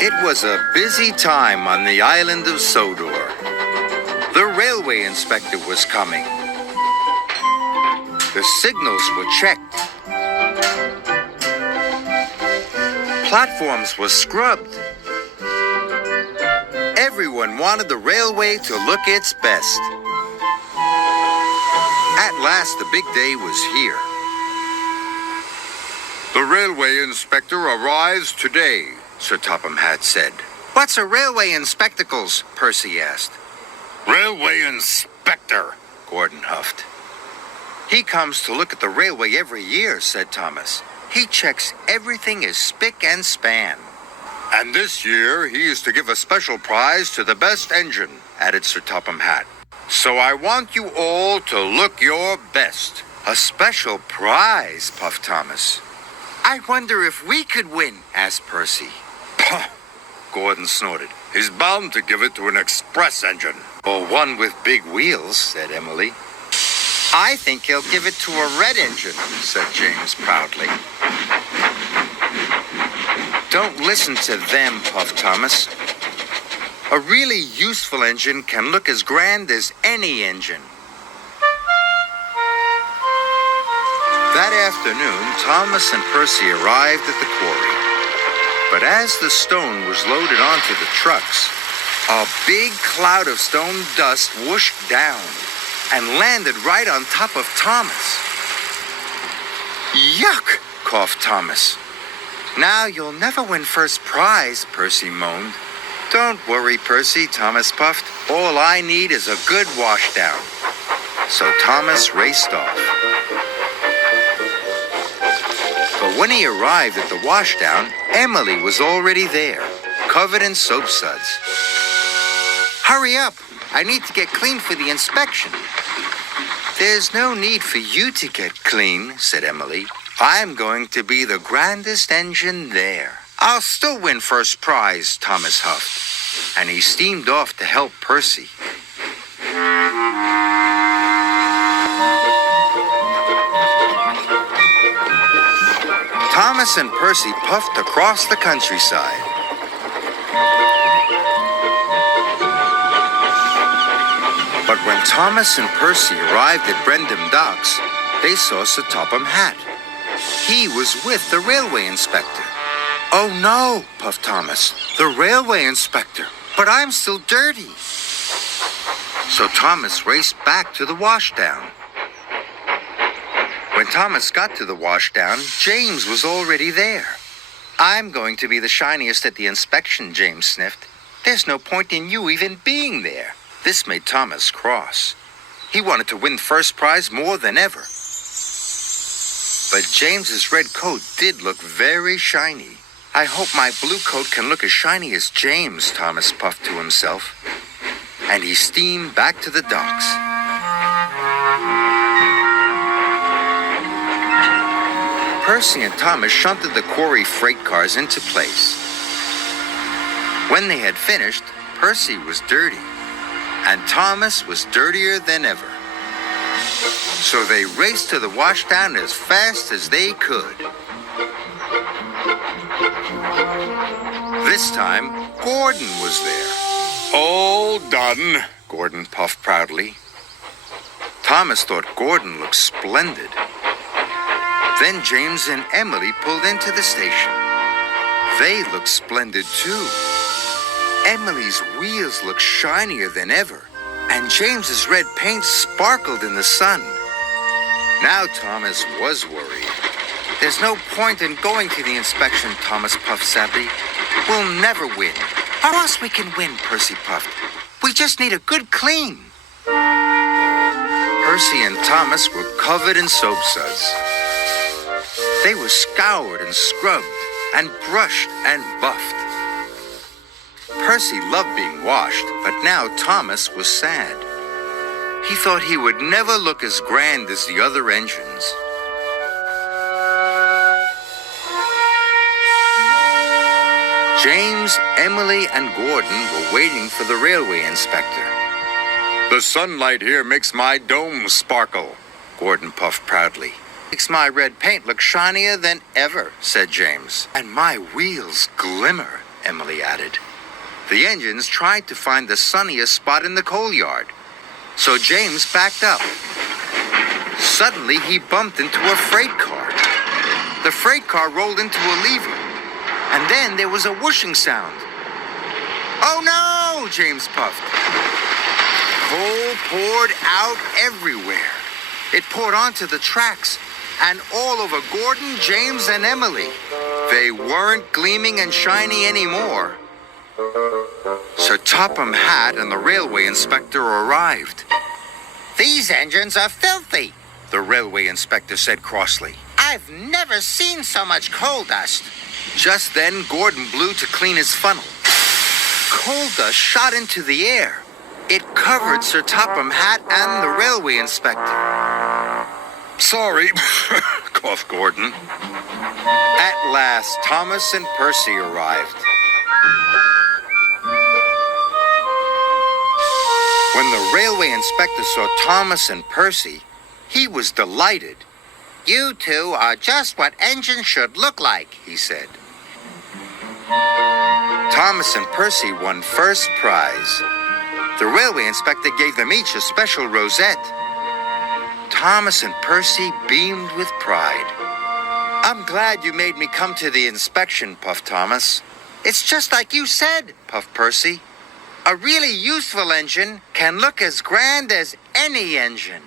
It was a busy time on the island of Sodor. The railway inspector was coming. The signals were checked. Platforms were scrubbed. Everyone wanted the railway to look its best. At last, the big day was here. The railway inspector arrives today, Sir Topham Hatt said. What's a railway in spectacles? Percy asked. Railway inspector, Gordon huffed. He comes to look at the railway every year, said Thomas. He checks everything as spick and span. And this year he is to give a special prize to the best engine, added Sir Topham Hatt. So I want you all to look your best. A special prize, puffed Thomas. I wonder if we could win, asked Percy. Puh, Gordon snorted. He's bound to give it to an express engine. Or one with big wheels, said Emily. I think he'll give it to a red engine, said James proudly. Don't listen to them, puffed Thomas. A really useful engine can look as grand as any engine. That afternoon, Thomas and Percy arrived at the quarry. But as the stone was loaded onto the trucks, a big cloud of stone dust whooshed down and landed right on top of Thomas. Yuck, coughed Thomas. Now you'll never win first prize, Percy moaned. Don't worry, Percy, Thomas puffed. All I need is a good washdown. So Thomas raced off. But when he arrived at the washdown, Emily was already there, covered in soap suds. Hurry up! I need to get clean for the inspection. There's no need for you to get clean, said Emily. I'm going to be the grandest engine there. I'll still win first prize, Thomas huffed, and he steamed off to help Percy. Thomas and Percy puffed across the countryside. But when Thomas and Percy arrived at Brendam Docks, they saw Sir Topham Hatt. He was with the railway inspector. Oh no, puffed Thomas, the railway inspector. But I'm still dirty. So Thomas raced back to the washdown. When Thomas got to the washdown, James was already there. I'm going to be the shiniest at the inspection, James sniffed. There's no point in you even being there. This made Thomas cross. He wanted to win first prize more than ever. But James's red coat did look very shiny. I hope my blue coat can look as shiny as James, Thomas puffed to himself. And he steamed back to the docks. Percy and Thomas shunted the quarry freight cars into place. When they had finished, Percy was dirty, and Thomas was dirtier than ever. So they raced to the washdown as fast as they could. This time, Gordon was there. All done, Gordon puffed proudly. Thomas thought Gordon looked splendid. Then James and Emily pulled into the station. They looked splendid too. Emily's wheels looked shinier than ever, and James's red paint sparkled in the sun. Now Thomas was worried. There's no point in going to the inspection, Thomas puffed sadly. We'll never win. How else we can win, Percy puffed. We just need a good clean. Percy and Thomas were covered in soap suds. They were scoured and scrubbed and brushed and buffed. Percy loved being washed, but now Thomas was sad. He thought he would never look as grand as the other engines. James, Emily, and Gordon were waiting for the railway inspector. The sunlight here makes my dome sparkle, Gordon puffed proudly. Makes my red paint look shinier than ever, said James. And my wheels glimmer, Emily added. The engines tried to find the sunniest spot in the coal yard, so James backed up. Suddenly, he bumped into a freight car. The freight car rolled into a lever, and then there was a whooshing sound. Oh no, James puffed. Coal poured out everywhere. It poured onto the tracks and all over Gordon, James, and Emily. They weren't gleaming and shiny anymore. Sir Topham Hatt and the railway inspector arrived. These engines are filthy, the railway inspector said crossly. I've never seen so much coal dust. Just then, Gordon blew to clean his funnel. Coal dust shot into the air. It covered Sir Topham Hatt and the railway inspector. Sorry, coughed Gordon. At last, Thomas and Percy arrived. When the railway inspector saw Thomas and Percy, he was delighted. You two are just what engines should look like, he said. Thomas and Percy won first prize. The railway inspector gave them each a special rosette. Thomas and Percy beamed with pride. I'm glad you made me come to the inspection, puffed Thomas. It's just like you said, puffed Percy. A really useful engine can look as grand as any engine.